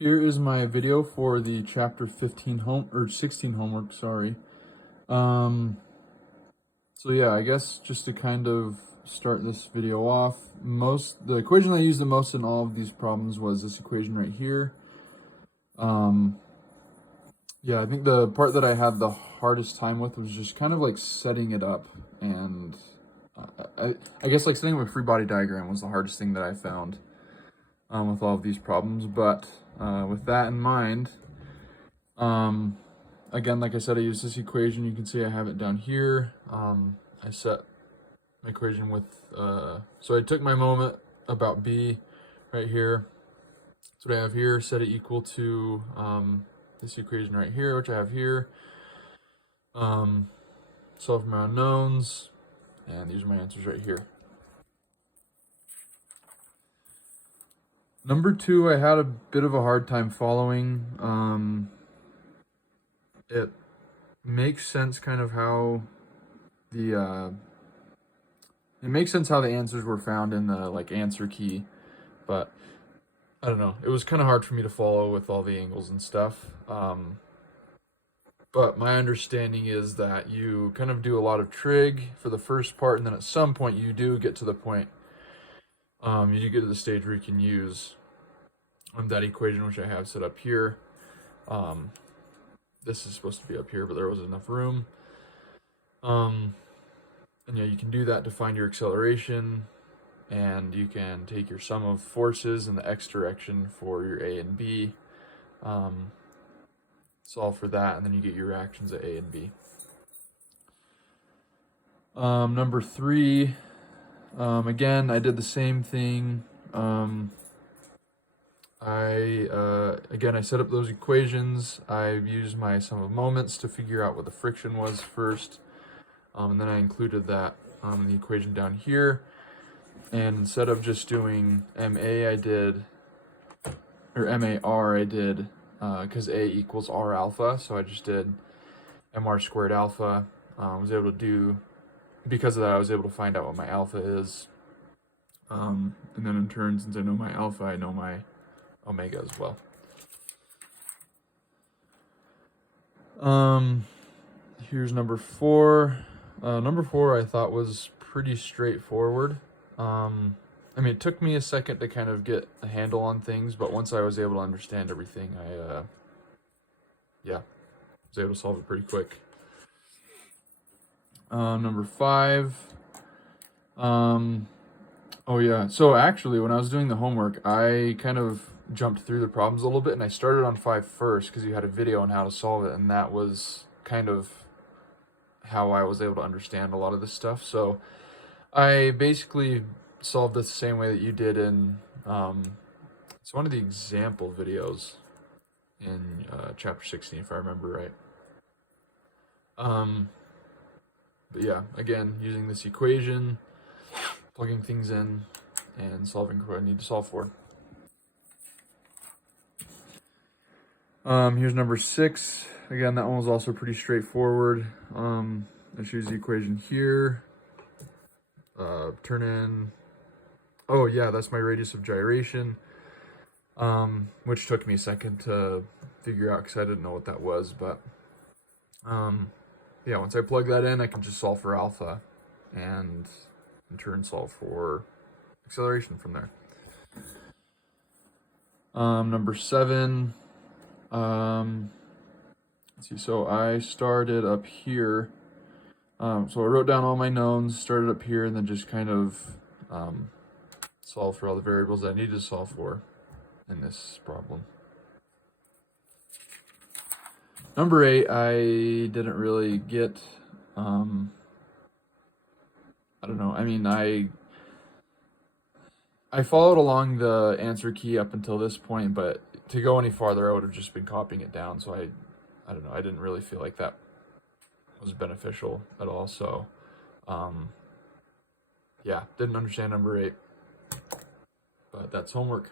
Here is my video for the chapter 16 homework, sorry. Um, so yeah, I guess just to kind of start this video off, the equation I used the most in all of these problems was this equation right here. Yeah, I think the part that I had the hardest time with was just kind of like setting it up, and I guess like setting up a free body diagram was the hardest thing that I found with all of these problems. But with that in mind, again, like I said, I use this equation. You can see I have it down here. I set my equation with, so I took my moment about B right here. That's what I have here. Set it equal to this equation right here, which I have here. Solve for my unknowns, and these are my answers right here. Number 2, I had a bit of a hard time following. It makes sense kind of how the it makes sense how the answers were found in the like answer key, but I don't know, it was kind of hard for me to follow with all the angles and stuff. But my understanding is that you kind of do a lot of trig for the first part, and then at some point you do get to the point, you do get to the stage where you can use that equation, which I have set up here. This is supposed to be up here, but there wasn't enough room. And yeah, you can do that to find your acceleration, and you can take your sum of forces in the x direction for your A and B, solve for that, and then you get your reactions at A and B. Number 3, again, I did the same thing. Again, I set up those equations. I used my sum of moments to figure out what the friction was first, and then I included that in the equation down here. And instead of just doing MA, I did, or MAR, I did, because A equals R alpha, so I just did MR squared alpha. Was able to do, because of that, I was able to find out what my alpha is. And then in turn, since I know my alpha, I know my omega as well. Here's number 4. Number 4 I thought was pretty straightforward. I mean, it took me a second to kind of get a handle on things, but once I was able to understand everything, yeah, was able to solve it pretty quick. Number 5. Oh yeah, so actually when I was doing the homework, I kind of jumped through the problems a little bit, and I started on 5 first because you had a video on how to solve it, and that was kind of how I was able to understand a lot of this stuff. So I basically solved this the same way that you did in it's one of the example videos in chapter 16, if I remember right. But yeah, again, using this equation, plugging things in, and solving what I need to solve for. Here's number 6. Again, that one was also pretty straightforward. I choose the equation here. Turn in, oh yeah, that's my radius of gyration, which took me a second to figure out because I didn't know what that was. But yeah, once I plug that in, I can just solve for alpha, and in turn solve for acceleration from there. Number 7. Let's see, so I started up here. So I wrote down all my knowns, started up here, and then just kind of solved for all the variables that I needed to solve for in this problem. Number 8, I didn't really get, I don't know, I mean, I followed along the answer key up until this point, but to go any farther, I would have just been copying it down, so I don't know, I didn't really feel like that was beneficial at all. So yeah, didn't understand number 8, but that's homework.